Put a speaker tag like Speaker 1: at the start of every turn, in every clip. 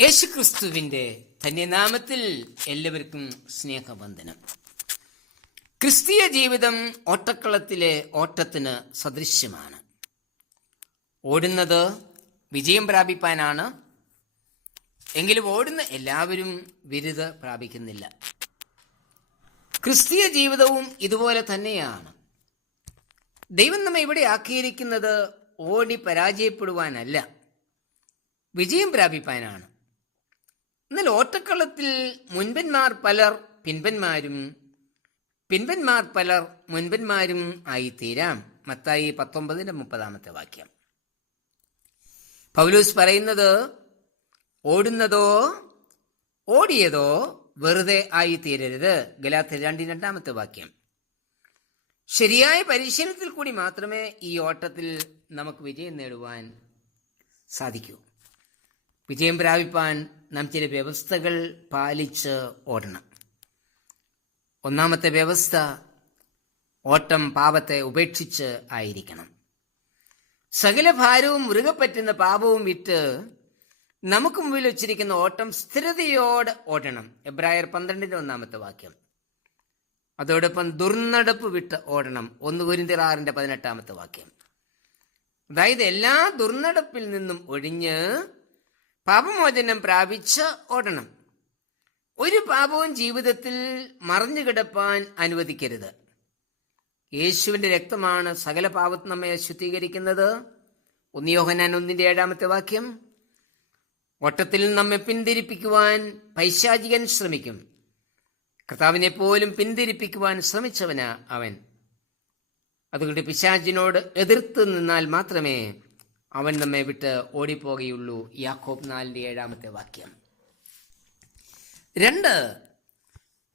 Speaker 1: യേശുക്രിസ്തുവിന്റെ ധന്യനാമത്തിൽ എല്ലാവർക്കും സ്നേഹവന്ദനം. ക്രിസ്തീയ ജീവിതം ഓട്ടക്കളത്തിലെ ഓട്ടത്തിന് സദൃശ്യമാണ്. ഓടുന്നത് വിജയം പ്രാപിപ്പാനാണ്. എങ്കിലും ഓടുന്ന എല്ലാവരും ബിരുദ പ്രാപിക്കുന്നില്ല. ക്രിസ്തീയ ജീവിതവും ഇതുപോലെ തന്നെയാണ്. ദൈവം നമ്മെ ഇവിടെ ആക്കിയിരിക്കുന്നത് ഓടി പരാജയപ്പെടുവാനല്ല വിജയം പ്രാപിപ്പാനാണ്. എന്നാൽ ഓട്ടക്കളത്തിൽ മുൻപന്മാർ പലർ പിൻപന്മാരും പിൻപന്മാർ പലർ മുൻപന്മാരും ആയിത്തീരാം. മത്തായി പത്തൊമ്പതിന്റെ മുപ്പതാമത്തെ വാക്യം. പൗലൂസ് പറയുന്നത് ഓടുന്നതോ ഓടിയതോ വെറുതെ ആയിത്തീരരുത്. ഗലാത്ത് രണ്ടി രണ്ടാമത്തെ വാക്യം. ശരിയായ പരിശീലനത്തിൽ കൂടി മാത്രമേ ഈ ഓട്ടത്തിൽ നമുക്ക് വിജയം നേടുവാൻ സാധിക്കൂ. വിജയം പ്രാപിപ്പാൻ നാം ചില വ്യവസ്ഥകൾ പാലിച്ച് ഓടണം. ഒന്നാമത്തെ വ്യവസ്ഥ ഓട്ടം പാപത്തെ ഉപേക്ഷിച്ച് ആയിരിക്കണം. സകല ഭാരവും മുറുകെ പറ്റുന്ന പാപവും വിറ്റ് നമുക്ക് മുമ്പിൽ വെച്ചിരിക്കുന്ന ഓട്ടം സ്ഥിരതയോടെ ഓടണം. എബ്രായർ പന്ത്രണ്ടിന്റെ ഒന്നാമത്തെ വാക്യം. അതോടൊപ്പം ദുർനടപ്പ് വിട്ട് ഓടണം. ഒന്ന് കുരിന്തിർ ആറിന്റെ പതിനെട്ടാമത്തെ വാക്യം. അതായത് എല്ലാ ദുർനടപ്പിൽ നിന്നും ഒഴിഞ്ഞ് പാപമോചനം പ്രാപിച്ച് ഓടണം. ഒരു പാപവും ജീവിതത്തിൽ മറിഞ്ഞു കിടപ്പാൻ അനുവദിക്കരുത്. യേശുവിന്റെ രക്തമാണ് സകല പാപത്ത് നമ്മെ ശുദ്ധീകരിക്കുന്നത്. ഒന്നിയോഹനാൻ ഒന്നിന്റെ ഏഴാമത്തെ വാക്യം. ഓട്ടത്തിൽ നമ്മെ പിന്തിരിപ്പിക്കുവാൻ പൈശാചികൻ ശ്രമിക്കും. കർത്താവിനെ പോലും പിന്തിരിപ്പിക്കുവാൻ ശ്രമിച്ചവനാ അവൻ. അതുകൊണ്ട് പിശാചിനോട് എതിർത്ത് നിന്നാൽ മാത്രമേ അവൻ നമ്മെ വിട്ട് ഓടിപ്പോകുകയുള്ളൂ യാക്കോബ് നാലിന്റെ ഏഴാമത്തെ വാക്യം. രണ്ട്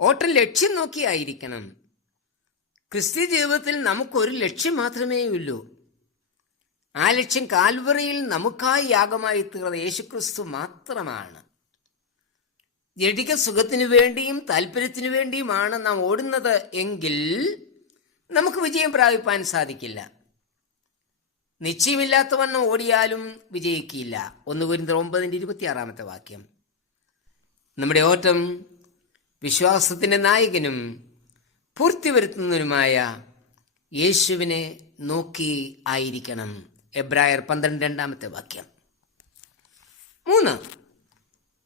Speaker 1: ഓട്ടം ലക്ഷ്യം നോക്കിയായിരിക്കണം ക്രിസ്ത്യ ജീവിതത്തിൽ നമുക്കൊരു ലക്ഷ്യം മാത്രമേ ഉള്ളൂ. ആ ലക്ഷ്യം കാൽവറിയിൽ നമുക്കായി യാഗമായി തീർന്ന യേശുക്രിസ്തു മാത്രമാണ്. ജഡിക സുഖത്തിനു വേണ്ടിയും താല്പര്യത്തിനു വേണ്ടിയുമാണ് നാം ഓടുന്നത് എങ്കിൽ നമുക്ക് വിജയം പ്രാപിപ്പാൻ സാധിക്കില്ല. നിശ്ചയമില്ലാത്തവണ്ണം ഓടിയാലും വിജയിക്കില്ല. ഒന്ന് കുരിന്തർ ഒമ്പതിന്റെ ഇരുപത്തിയാറാമത്തെ വാക്യം. നമ്മുടെ ഓട്ടം വിശ്വാസത്തിന്റെ നായകനും പൂർത്തി വരുത്തുന്നതിനുമായ യേശുവിനെ നോക്കി ആയിരിക്കണം. എബ്രായർ പന്ത്രണ്ട് രണ്ടാമത്തെ വാക്യം. മൂന്ന്.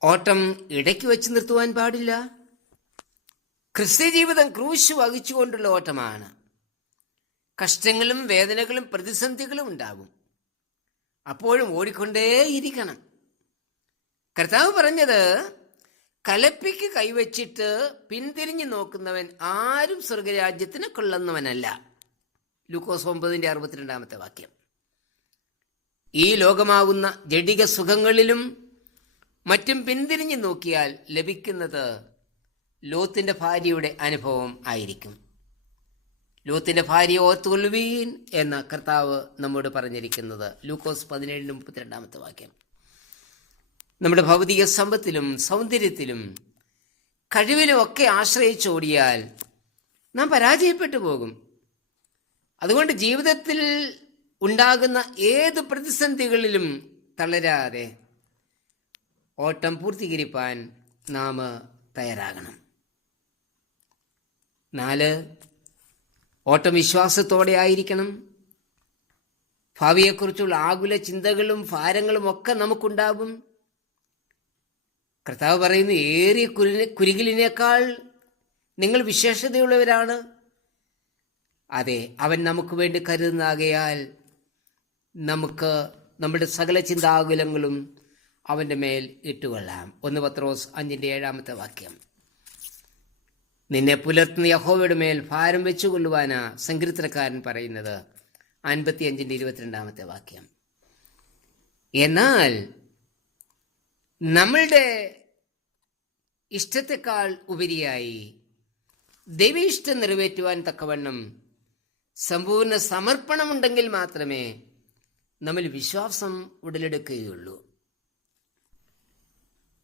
Speaker 1: ഓട്ടം ഇടയ്ക്ക് വെച്ച് നിർത്തുവാൻ പാടില്ല. ക്രിസ്ത്യ ജീവിതം ക്രൂശ് വഹിച്ചുകൊണ്ടുള്ള ഓട്ടമാണ്. കഷ്ടങ്ങളും വേദനകളും പ്രതിസന്ധികളും ഉണ്ടാകും അപ്പോഴും ഓടിക്കൊണ്ടേയിരിക്കണം. കർത്താവ് പറഞ്ഞത് കലപ്പിക്ക് കൈവച്ചിട്ട് പിന്തിരിഞ്ഞു നോക്കുന്നവൻ ആരും സ്വർഗരാജ്യത്തിന് കൊള്ളുന്നവനല്ല. ലൂക്കോസ് ഒമ്പതിന്റെ അറുപത്തിരണ്ടാമത്തെ വാക്യം. ഈ ലോകമാകുന്ന ജഡിക സുഖങ്ങളിലും മറ്റും പിന്തിരിഞ്ഞു നോക്കിയാൽ ലഭിക്കുന്നത് ലോത്തിന്റെ ഭാര്യയുടെ അനുഭവം ആയിരിക്കും. ലോത്തിന്റെ ഭാര്യ ഓർത്തുകൊള്ളുവീൻ എന്ന കർത്താവ് നമ്മോട് പറഞ്ഞിരിക്കുന്നത്. ലൂക്കോസ് പതിനേഴിന് മുപ്പത്തിരണ്ടാമത്തെ വാക്യം. നമ്മുടെ ഭൗതിക സമ്പത്തിലും സൗന്ദര്യത്തിലും കഴിവിലും ഒക്കെ ആശ്രയിച്ചോടിയാൽ നാം പരാജയപ്പെട്ടു പോകും. അതുകൊണ്ട് ജീവിതത്തിൽ ഉണ്ടാകുന്ന ഏത് പ്രതിസന്ധികളിലും തളരാതെ ഓട്ടം പൂർത്തീകരിപ്പാൻ നാം തയ്യാറാകണം. നാല് ഓട്ടം വിശ്വാസത്തോടെ ആയിരിക്കണം. ഭാവിയെക്കുറിച്ചുള്ള ആകുല ചിന്തകളും ഭാരങ്ങളും ഒക്കെ നമുക്കുണ്ടാകും. കർത്താവ് പറയുന്ന ഏറിയ കുരി കുരുകിലിനേക്കാൾ നിങ്ങൾ വിശേഷതയുള്ളവരാണ്. അതെ അവൻ നമുക്ക് വേണ്ടി കരുതുന്നാകയാൽ നമുക്ക് നമ്മുടെ സകല ചിന്താകുലങ്ങളും അവന്റെ മേൽ ഇട്ടുകൊള്ളാം. ഒന്ന് പത്രോസ് അഞ്ചിന്റെ ഏഴാമത്തെ വാക്യം. നിന്നെ പുലർത്തുന്ന യഹോവയുടെ മേൽ ഭാരം വെച്ചു കൊള്ളുവാനാ സങ്കീർത്തനക്കാരൻ പറയുന്നത്. അൻപത്തി അഞ്ചിന്റെ ഇരുപത്തിരണ്ടാമത്തെ വാക്യം. എന്നാൽ നമ്മളുടെ ഇഷ്ടത്തെക്കാൾ ഉപരിയായി ദൈവീഷ്ടം നിറവേറ്റുവാൻ തക്കവണ്ണം സമ്പൂർണ സമർപ്പണമുണ്ടെങ്കിൽ മാത്രമേ നമ്മൾ വിശ്വാസം ഉടലെടുക്കുകയുള്ളൂ.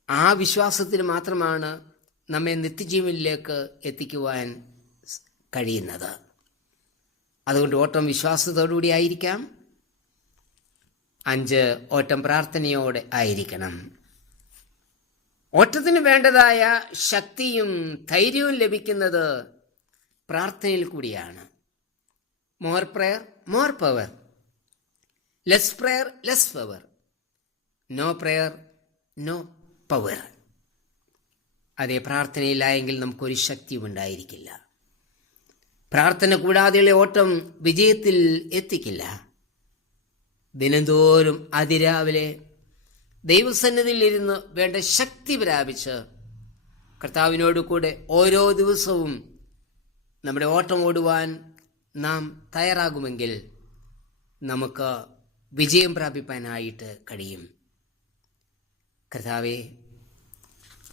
Speaker 1: ആ വിശ്വാസത്തിന് മാത്രമാണ് നമ്മെ നിത്യജീവനിലേക്ക് എത്തിക്കുവാൻ കഴിയുന്നത്. അതുകൊണ്ട് ഓട്ടം വിശ്വാസത്തോടുകൂടി ആയിരിക്കാം. അഞ്ച് ഓട്ടം പ്രാർത്ഥനയോടെ ആയിരിക്കണം. ഓട്ടത്തിന് വേണ്ടതായ ശക്തിയും ധൈര്യവും ലഭിക്കുന്നത് പ്രാർത്ഥനയിൽ കൂടിയാണ്. More prayer more power. Less prayer less power. No prayer no power. അതേ പ്രാർത്ഥനയില്ലായെങ്കിൽ നമുക്കൊരു ശക്തിയും ഉണ്ടായിരിക്കില്ല. പ്രാർത്ഥന കൂടാതെയുള്ള ഓട്ടം വിജയത്തിൽ എത്തിക്കില്ല. ദിനംതോറും അതിരാവിലെ ദൈവസന്നിധിയിൽ ഇരുന്ന് വേണ്ട ശക്തി പ്രാപിച്ച് കർത്താവിനോട് കൂടെ ഓരോ ദിവസവും നമ്മുടെ ഓട്ടം ഓടുവാൻ നാം തയ്യാറാകുമെങ്കിൽ നമുക്ക് വിജയം പ്രാപിപ്പാനായിട്ട് കഴിയും. കർത്താവെ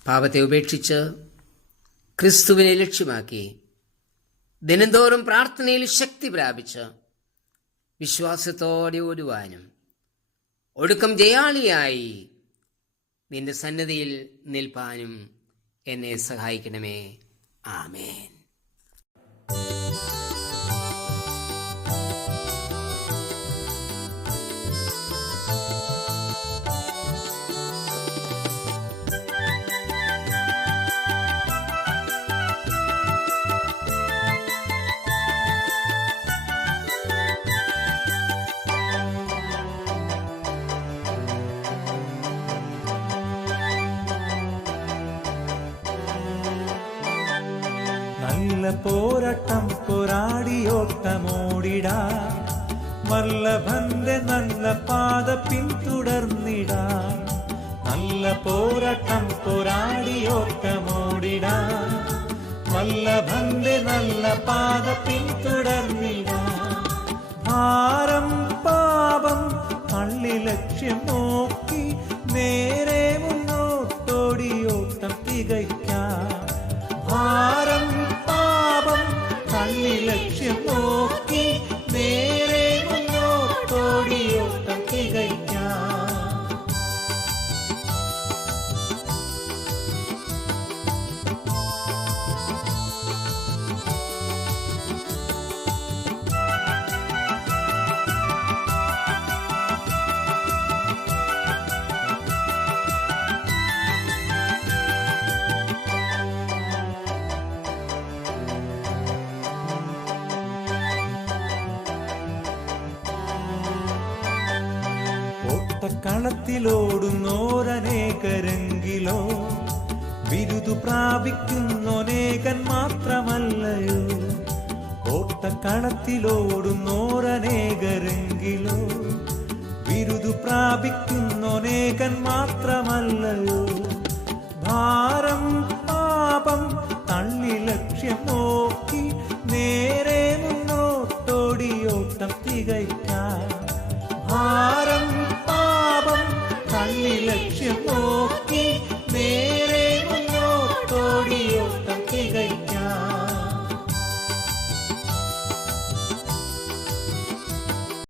Speaker 1: പാപത്തെ ഉപേക്ഷിച്ച് ക്രിസ്തുവിനെ ലക്ഷ്യമാക്കി ദിനംതോറും പ്രാർത്ഥനയിൽ ശക്തി പ്രാപിച്ച് വിശ്വാസത്തോടെ ഓടുവാനും ഒടുക്കം ജയാളിയായി നിന്റെ സന്നദ്ധിയിൽ നിൽപ്പാനും എന്നെ സഹായിക്കണമേ. ആമേൻ.
Speaker 2: നല്ല പോരാട്ടം പോരാടിയോട്ടമോടിടാ. വല്ലഭന്റെ നല്ല പാത പിന്തുടർന്നിടാ. നല്ല പോരാട്ടം പോരാടിയോട്ടമോടിടാ. വല്ലഭന്റെ നല്ല പാത പിന്തുടർന്നിടാ. ഭാരം പാപം കള്ളി ലക്ഷ്യം നോക്കി നേരെ മുന്നോട്ടോടിയോട്ടം തികയ്ക്കാം. ഭാരം ഓട്ടക്കളത്തിലോടുന്നോരനേകരെങ്കിലോ ബിരുദു പ്രാപിക്കുന്നൊനേകൻ മാത്രമല്ലയോ? ഓട്ടക്കളത്തിലോടുന്നോരനേകരെങ്കിലോ ബിരുദു പ്രാപിക്കുന്നൊനേകൻ മാത്രമല്ലയോ? ഭാരം പാപം തള്ളി ലക്ഷ്യം നോക്കി നേരെ മുന്നോട്ടോടിയോട്ടം തികയ്ക്കാൻ